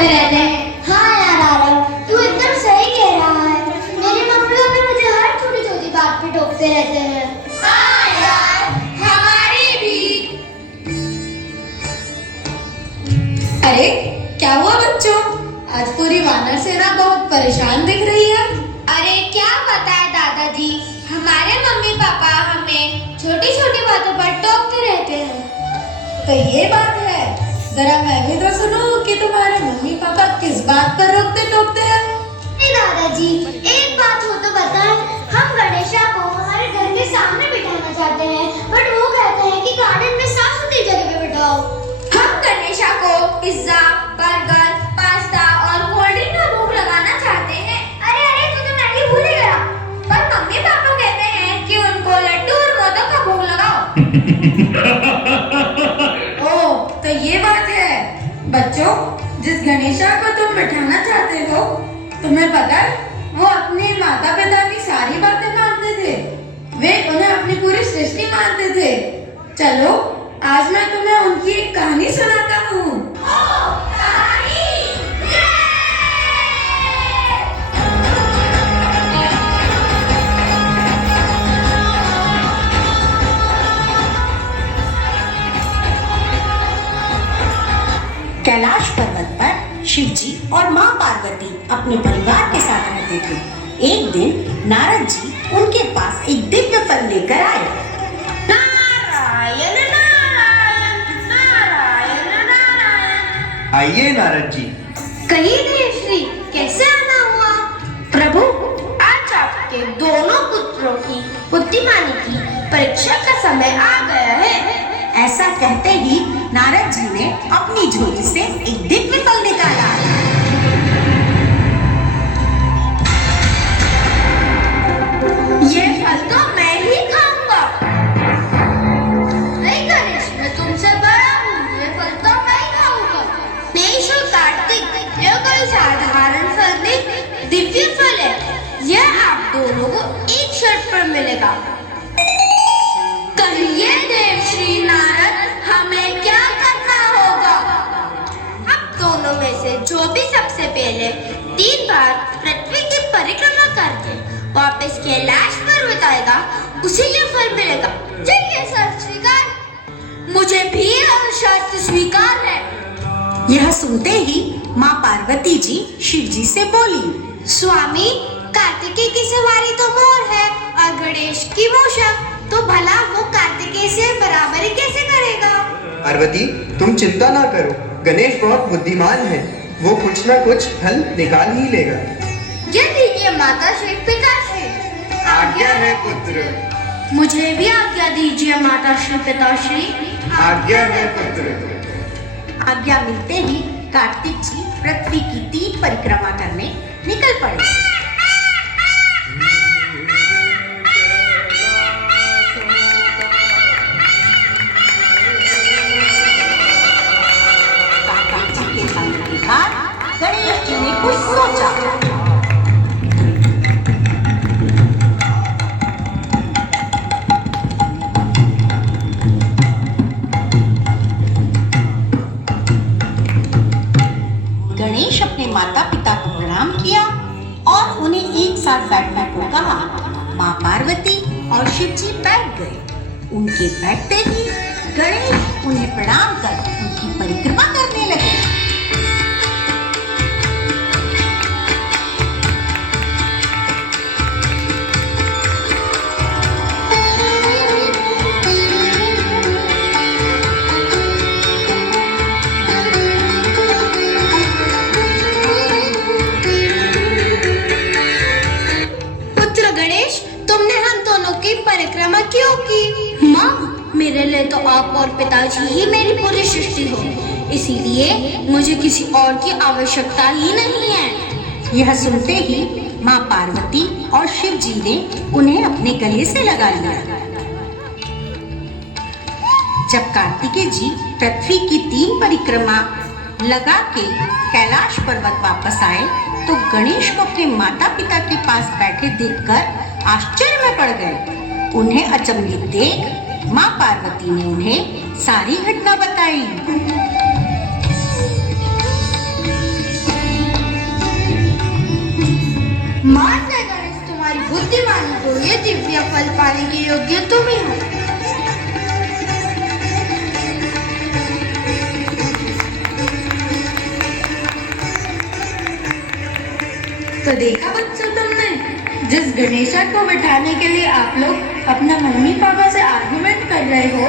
टोकते रहते हैं। हाँ यार आरव, तू एकदम सही कह रहा है। मेरे मम्मी पापा मुझे हर छोटी छोटी बात पे टोकते रहते हैं। हाँ यार, हमारी भी। अरे क्या हुआ बच्चों, आज पूरी वानर सेना बहुत परेशान दिख रही है। अरे क्या बताए दादाजी, हमारे मम्मी पापा हमें छोटी छोटी बातों पर टोकते रहते हैं। तो ये बात है, जरा मैं भी तो सुनूं कि तुम्हारे मम्मी पापा किस बात पर रोकते टोकते हैं। नहीं दादाजी, एक बात हो तो बताएं। हम गणेशा को हमारे घर के सामने बिठाना चाहते हैं, बट वो कहते हैं कि गार्डन में साफ सुथरी जगह पे बिठाओ। हम गणेशा को पिज्जा, बर्गर, पास्ता और कोल्ड ड्रिंक का भोग लगाना चाहते हैं। अरे तू तो मैगी भूल ही गया। पर मम्मी पापा कहते हैं कि उनको लड्डू और मोदक का भोग लगाओ। ओह, तो ये बात है। बच्चों, जिस गणेशा को तुम बिठाना चाहते हो, तुम्हें पता है वो अपने माता पिता की सारी बातें मानते थे। वे उन्हें अपनी पूरी सृष्टि मानते थे। चलो आज मैं तुम्हें उनकी एक कहानी सुनाता हूँ। कैलाश पर्वत पर शिवजी और मां पार्वती अपने परिवार के साथ रहते थे। एक दिन नारद जी उनके पास एक दिव्य फल लेकर आए। नारायण नारायण नारायण नारायण। आइए नारद जी। कहिए देवश्री, कैसे आना हुआ? प्रभु, आज आपके दोनों पुत्रों की बुद्धिमानी की परीक्षा का समय आ गया है। ऐसा कहते ही नारद जी ने अपनी झोली से एक दिव्य फल निकाला। ये फल तो मैं ही खाऊंगा। नहीं गणेश, मैं तुमसे बड़ा हूँ, ये फल तो मैं ही खाऊंगा। नहीं शो कार्तिक, यह कोई साधारण फल नहीं, दिव्य फल है। यह आप दोनों को एक शर्त पर मिलेगा। कहिए देवश्री नारद, हमें क्या करना होगा? आप दोनों में से जो भी सबसे पहले 3 बार पृथ्वी की परिक्रमा करके वापस कैलाश पर्वत आएगा, उसे यह फल मिलेगा। ठीक है सर, स्वीकार। मुझे भी यह शर्त स्वीकार है। यह सुनते ही मां पार्वती जी शिव जी से बोली, स्वामी, कार्तिकेय की सवारी तो मोर है और गणेश की मूषक, तो भला वो कार्तिकेय से बराबरी कैसे करेगा? पार्वती, तुम चिंता ना करो, गणेश बहुत बुद्धिमान है, वो कुछ ना कुछ हल निकाल ही लेगा। ये लीजिए माता श्री, पिताश्री। आज्ञा है पुत्र। मुझे भी आज्ञा दीजिए माता श्री पिताश्री। आज्ञा है पुत्र। आज्ञा मिलते ही कार्तिक जी पृथ्वी की 3 परिक्रमा करने निकल पड़े। गणेश जी ने कुछ सोचा। गणेश अपने माता पिता को प्रणाम किया और उन्हें एक साथ बैठने को कहा। मां पार्वती और शिव जी बैठ गए। उनके बैठते ही गणेश उन्हें प्रणाम कर उनकी परिक्रमा करने लगे। परिक्रमा क्यों की? माँ, मेरे लिए तो आप और पिताजी ही मेरी पूरी सृष्टि हो, इसीलिए मुझे किसी और की आवश्यकता ही नहीं है। यह सुनते ही माँ पार्वती और शिव जी ने उन्हें अपने गले से लगा लिया। जब कार्तिकेय जी पृथ्वी की 3 परिक्रमा लगा के कैलाश पर्वत वापस आए तो गणेश को अपने माता पिता के पास बैठे देखकर आश्चर्य में पड़ गए। उन्हें अचंभित देख माँ पार्वती ने उन्हें सारी घटना बताई। या फल पाने के योग्य तुम ही हो। तो देखा बच्चों तुमने, जिस गणेशा को बिठाने के लिए आप लोग अपना मम्मी पापा से आर्गुमेंट कर रहे हो,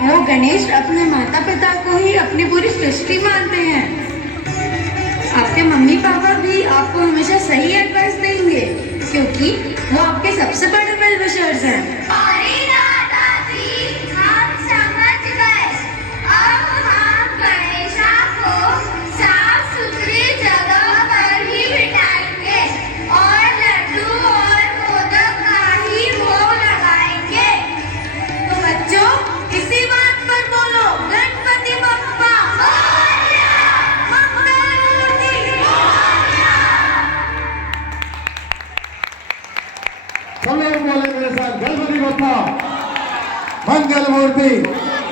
वो गणेश अपने माता पिता को ही अपनी पूरी सृष्टि मानते हैं। आपके मम्मी पापा भी आपको हमेशा सही एडवाइस देंगे, क्योंकि वो आपके सबसे बड़े वेल विशर्स हैं। अरे दादाजी, हम समझ गए। अब हम गणेशा को साफ सुथरी जगह पर ही बिठाएंगे और लड्डू और मोदक का ही भोग लगाएंगे। तो बच्चों, इसी बात पर बोलो गणपति बप्पा मोरया, मंगल मूर्ति मोरया। सब लोग बोले मेरे साथ, गणपति बप्पा मंगल मूर्ति।